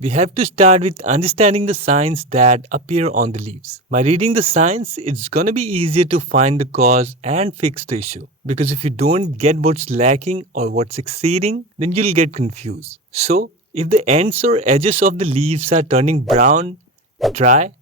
We have to start with understanding the signs that appear on the leaves. By reading the signs, it's gonna be easier to find the cause and fix the issue. Because if you don't get what's lacking or what's exceeding, then you'll get confused. So, if the ends or edges of the leaves are turning brown, dry,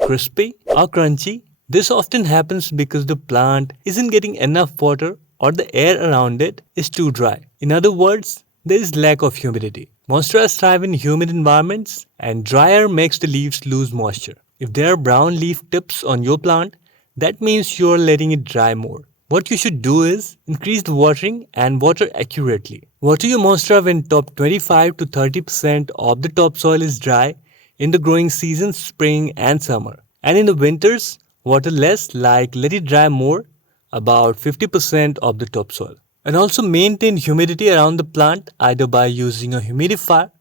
crispy, or crunchy, this often happens because the plant isn't getting enough water or the air around it is too dry. In other words, there is lack of humidity. Monsteras thrive in humid environments and dry air makes the leaves lose moisture. If there are brown leaf tips on your plant, that means you are letting it dry more. What you should do is increase the watering and water accurately. Water your monstera when top 25 to 30% of the topsoil is dry in the growing seasons, spring and summer. And in the winters, water less, like let it dry more, about 50% of the topsoil. And also maintain humidity around the plant either by using a humidifier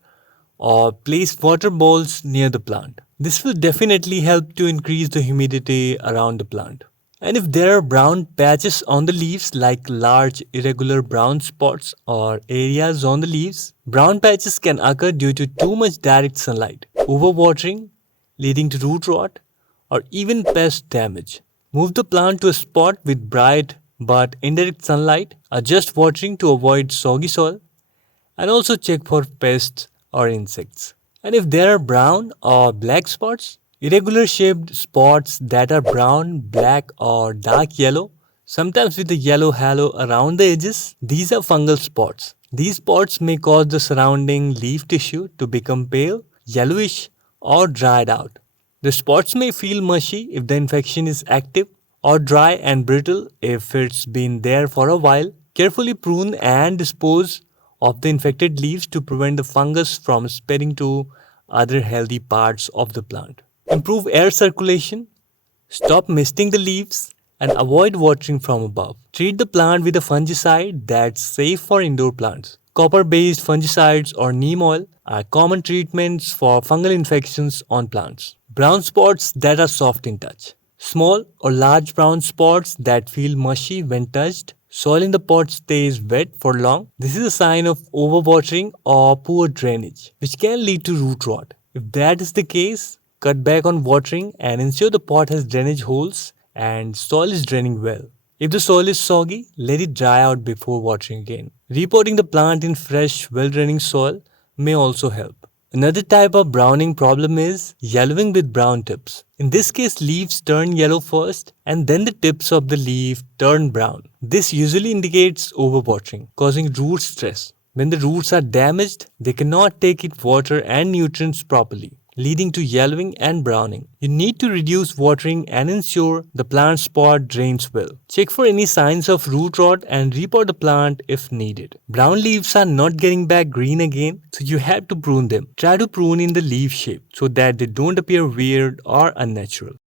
or place water bowls near the plant. This will definitely help to increase the humidity around the plant. And if there are brown patches on the leaves like large irregular brown spots or areas on the leaves, brown patches can occur due to too much direct sunlight, overwatering, leading to root rot, or even pest damage. Move the plant to a spot with bright but indirect sunlight, adjust watering to avoid soggy soil, and also check for pests or insects. And if there are brown or black spots, irregular shaped spots that are brown, black, or dark yellow, sometimes with a yellow halo around the edges, these are fungal spots. These spots may cause the surrounding leaf tissue to become pale, yellowish, or dried out. The spots may feel mushy if the infection is active, or dry and brittle if it's been there for a while. Carefully prune and dispose of the infected leaves to prevent the fungus from spreading to other healthy parts of the plant. Improve air circulation, stop misting the leaves, and avoid watering from above. Treat the plant with a fungicide that's safe for indoor plants. Copper-based fungicides or neem oil are common treatments for fungal infections on plants. Brown spots that are soft in touch. Small or large brown spots that feel mushy when touched. Soil in the pot stays wet for long. This is a sign of overwatering or poor drainage, which can lead to root rot. If that is the case, cut back on watering and ensure the pot has drainage holes and soil is draining well. If the soil is soggy, let it dry out before watering again. Repotting the plant in fresh, well-draining soil may also help. Another type of browning problem is yellowing with brown tips. In this case, leaves turn yellow first and then the tips of the leaf turn brown. This usually indicates overwatering, causing root stress. When the roots are damaged, they cannot take in water and nutrients properly, leading to yellowing and browning. You need to reduce watering and ensure the plant spot drains well. Check for any signs of root rot and repot the plant if needed. Brown leaves are not getting back green again, so you have to prune them. Try to prune in the leaf shape so that they don't appear weird or unnatural.